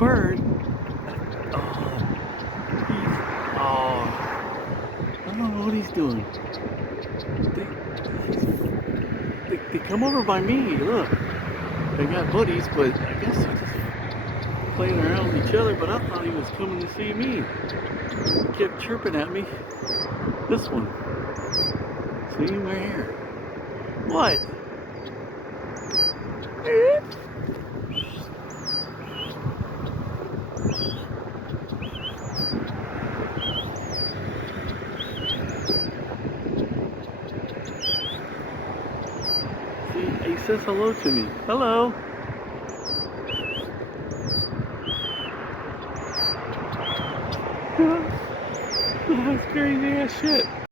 bird. Oh, oh, I don't know what he's doing. They come over by me. Look, they got buddies, but I guess they're just playing around with each other. But I thought he was coming to see me. He kept chirping at me. This one. See him right here. What? See, he says hello to me. Hello. That's crazy ass shit.